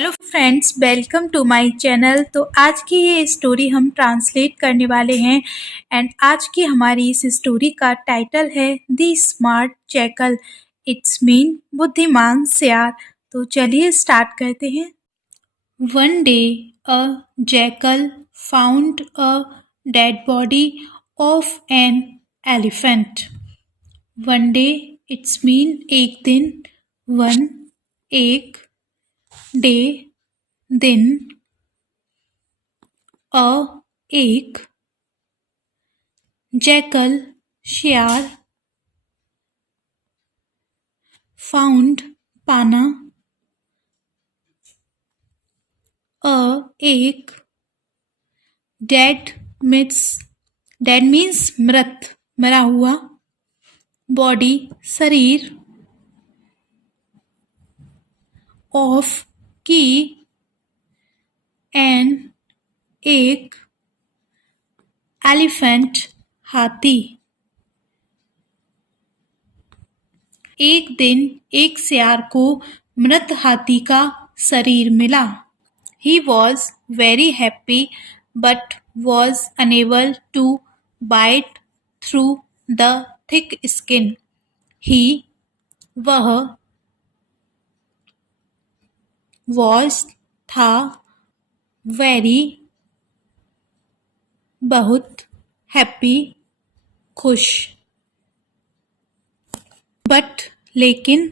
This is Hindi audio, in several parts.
Hello friends, welcome to my channel. तो आज की ये स्टोरी हम ट्रांसलेट करने वाले हैं एंड आज की हमारी इस स्टोरी का टाइटल है the smart jackal. It's mean बुद्धिमान सियार। तो चलिए स्टार्ट करते हैं। One day a jackal found a dead body of an elephant. One day it's mean एक दिन, वन एक, डे दिन, अ एक, जैकल शेर, फाउंड पाना, अ एक, डेड मीन्स मृत, मरा हुआ, बॉडी शरीर, ऑफ की, एन एक, एलिफेंट हाथी। एक दिन एक सियार को मृत हाथी का शरीर मिला। He was very happy but was unable to bite through the thick skin. He वह was था very बहुत happy खुश, but लेकिन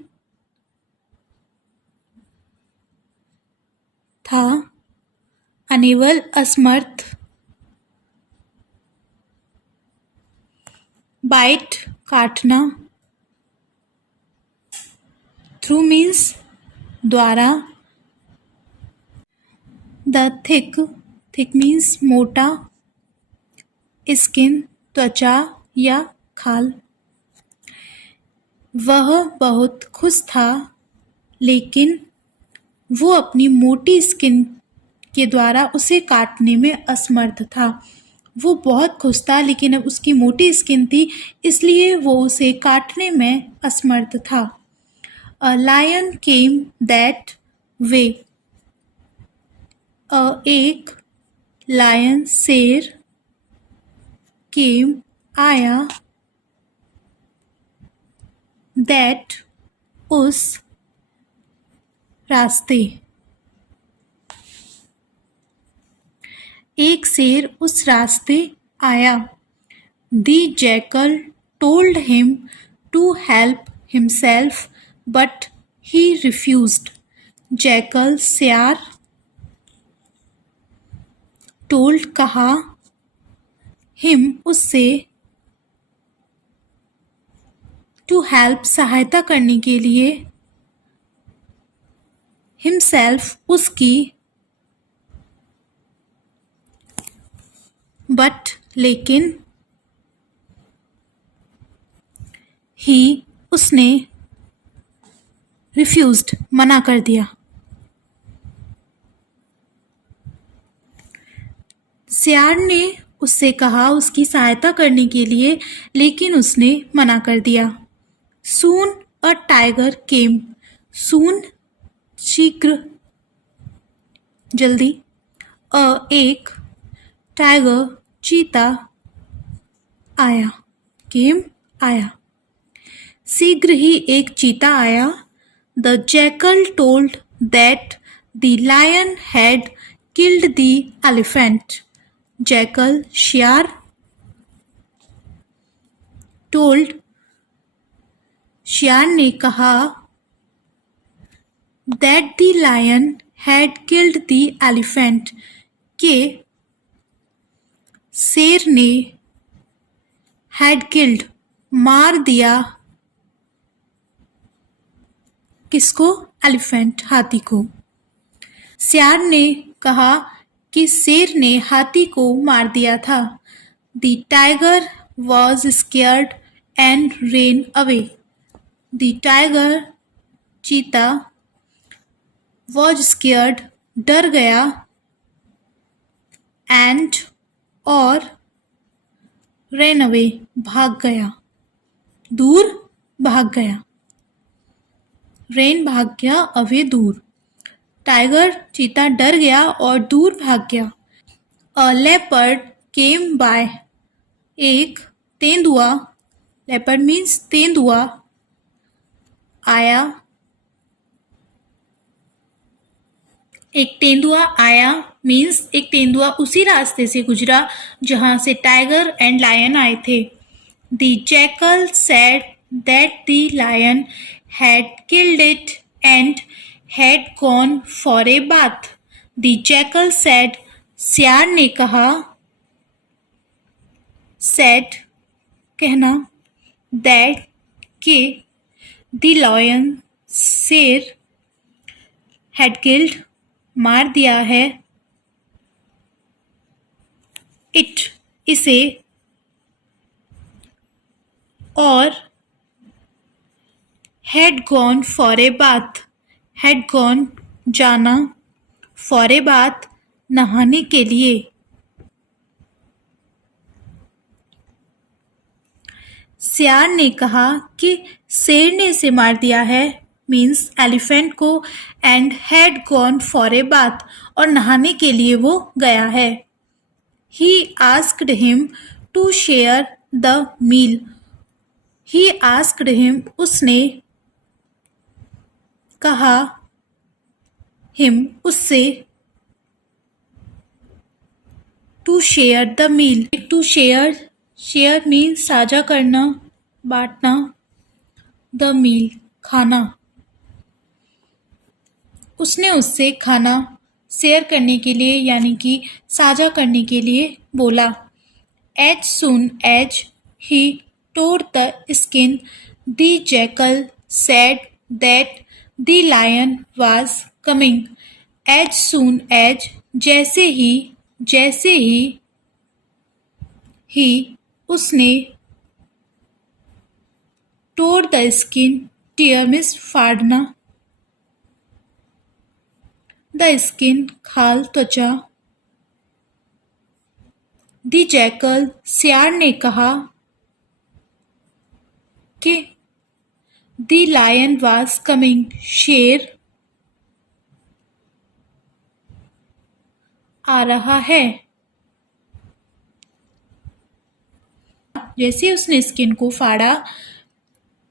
था unable असमर्थ, bite काटना, through means द्वारा, the thick means मोटा, स्किन त्वचा या खाल। वह बहुत खुश था लेकिन वो अपनी मोटी स्किन के द्वारा उसे काटने में असमर्थ था। वो बहुत खुश था लेकिन अब उसकी मोटी स्किन थी इसलिए वो उसे काटने में असमर्थ था। A lion came that way. एक लायन शेर, केम आया, दैट उस रास्ते। एक शेर उस रास्ते आया। The jackal told him to help himself but he refused. Jackal सियार, टोल्ड कहा, हिम उससे, टू हेल्प सहायता करने के लिए, हिमसेल्फ उसकी, बट लेकिन, ही उसने, रिफ्यूज्ड मना कर दिया। सियार ने उससे कहा उसकी सहायता करने के लिए लेकिन उसने मना कर दिया। सून अ टाइगर केम। सून शीघ्र, जल्दी, एक, टाइगर चीता आया, केम आया, शीघ्र ही एक चीता आया। The jackal told that the lion had killed the elephant. Jackal शेर, टोल्ड शेर ने कहा, that the lion had killed the elephant के शेर ने, हैड किल्ड मार दिया, किसको, एलिफेंट हाथी को। सियार ने कहा कि शेर ने हाथी को मार दिया था। The tiger was scared and rain away. The tiger चीता, वॉज स्केयर्ड डर गया, एंड और, रेन अवे भाग गया, दूर भाग गया, रेन भाग गया, अवे दूर। टाइगर चीता डर गया और दूर भाग गया। अ लेपर्ड केम बाय, एक तेंदुआ, लेपर्ड मीन्स तेंदुआ, आया, एक तेंदुआ आया मीन्स एक तेंदुआ उसी रास्ते से गुजरा जहां से टाइगर एंड लायन आए थे। The jackal said that the lion had killed it and had gone for a bath. The jackal said, सियार ने कहा, सेड कहना, दैट के, द लायन शेर, हैड किल्ड मार दिया है, इट इसे, और had gone for a bath, had gone जाना, फॉर ए बाथ नहाने के लिए। सियार ने कहा कि शेर ने इसे मार दिया है मीन्स एलिफेंट को, and had gone for a bath और नहाने के लिए वो गया है। He asked him to share the meal, he asked him उसने कहा, हिम उससे, to share the meal, to share, share means साझा करना, बांटना, द मील खाना, उसने उससे खाना शेयर करने के लिए यानी कि साझा करने के लिए बोला। As soon as he tore the skin, the jackal said that the lion was coming. As soon as, जैसे ही उसने, tore the skin, tear means फाड़ना, the skin खाल त्वचा, the jackal सियार ने कहा कि the lion was coming, शेर आ रहा है। जैसे उसने स्किन को फाड़ा,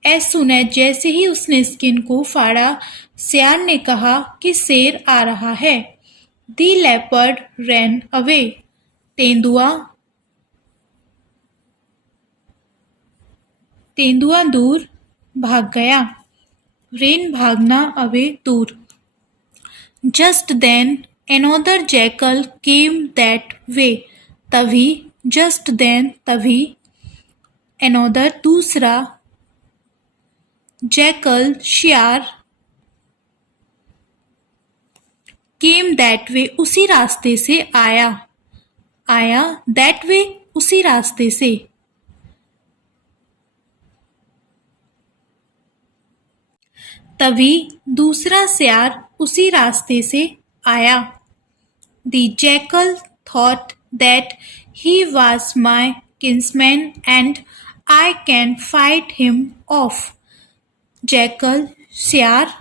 एज सुन एज जैसे ही उसने स्किन को फाड़ा, सियार ने कहा कि शेर आ रहा है। द लेपर्ड रैन अवे, तेंदुआ दूर भाग गया। रेन भागना, अवे दूर। Just then another jackal came that way, तभी, just then तभी, another दूसरा, jackal शियार, came that way उसी रास्ते से आया, that way उसी रास्ते से। तभी दूसरा सियार उसी रास्ते से आया। The jackal thought that he was my kinsman and I can fight him off. Jackal सियार,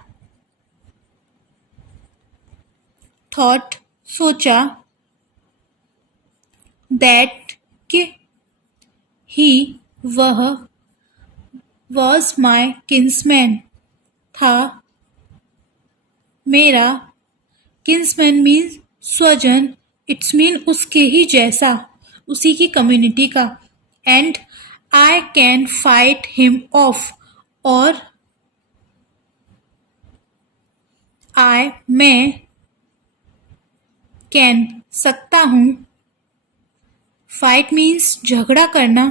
thought सोचा, that कि he वह, was my kinsman था मेरा, kinsman means स्वजन, इट्स मीन उसके ही जैसा, उसी की कम्युनिटी का, and I can fight him of, और मैं, कैन सकता हूँ, फाइट मीन्स झगड़ा करना,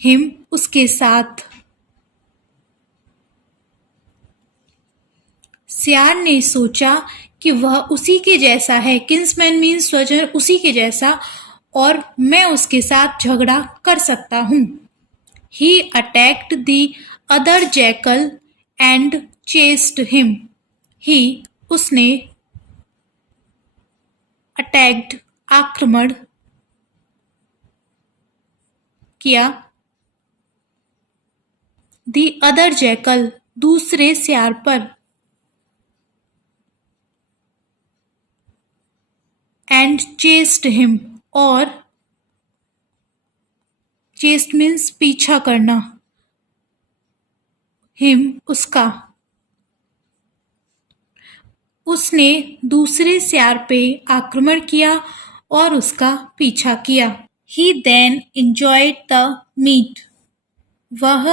हिम उसके साथ। सियार ने सोचा कि वह उसी के जैसा है, किन्समैन मीन्स स्वजन, उसी के जैसा, और मैं उसके साथ झगड़ा कर सकता हूँ। He attacked the other jackal and chased him. He उसने, attacked आक्रमण किया, the other jackal दूसरे सियार पर, एंड चेस्ड हिम, और चेस्ट मीन्स पीछा करना, हिम उसका, उसने दूसरे सियार पे आक्रमण किया और उसका पीछा किया। He then enjoyed the meat. वह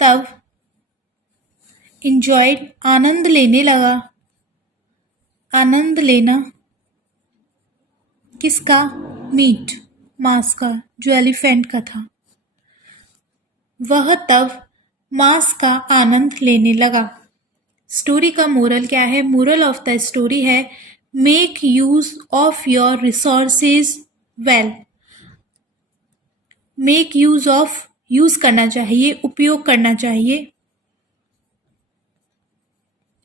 तब enjoyed आनंद लेने लगा, आनंद लेना किसका? मीट, मांस का, जो एलिफेंट का था। वह तब मांस का आनंद लेने लगा। स्टोरी का मोरल क्या है? मोरल ऑफ द स्टोरी है make use of your resources well. Make use of, use करना चाहिए, उपयोग करना चाहिए,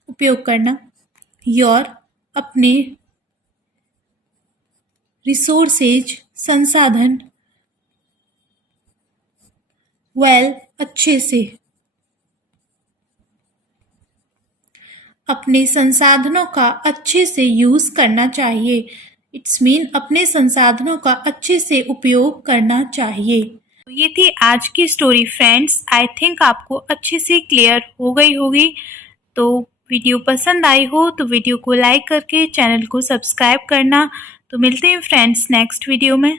उपयोग करना, योर अपने, रिसोर्सेज संसाधन, वेल अच्छे से, अपने संसाधनों का अच्छे से यूज करना चाहिए। इट्स मीन अपने संसाधनों का अच्छे से उपयोग करना चाहिए। तो ये थी आज की स्टोरी फ्रेंड्स। आई थिंक आपको अच्छे से क्लियर हो गई होगी। तो वीडियो पसंद आई हो तो वीडियो को लाइक करके चैनल को सब्सक्राइब करना। तो मिलते हैं फ्रेंड्स नेक्स्ट वीडियो में।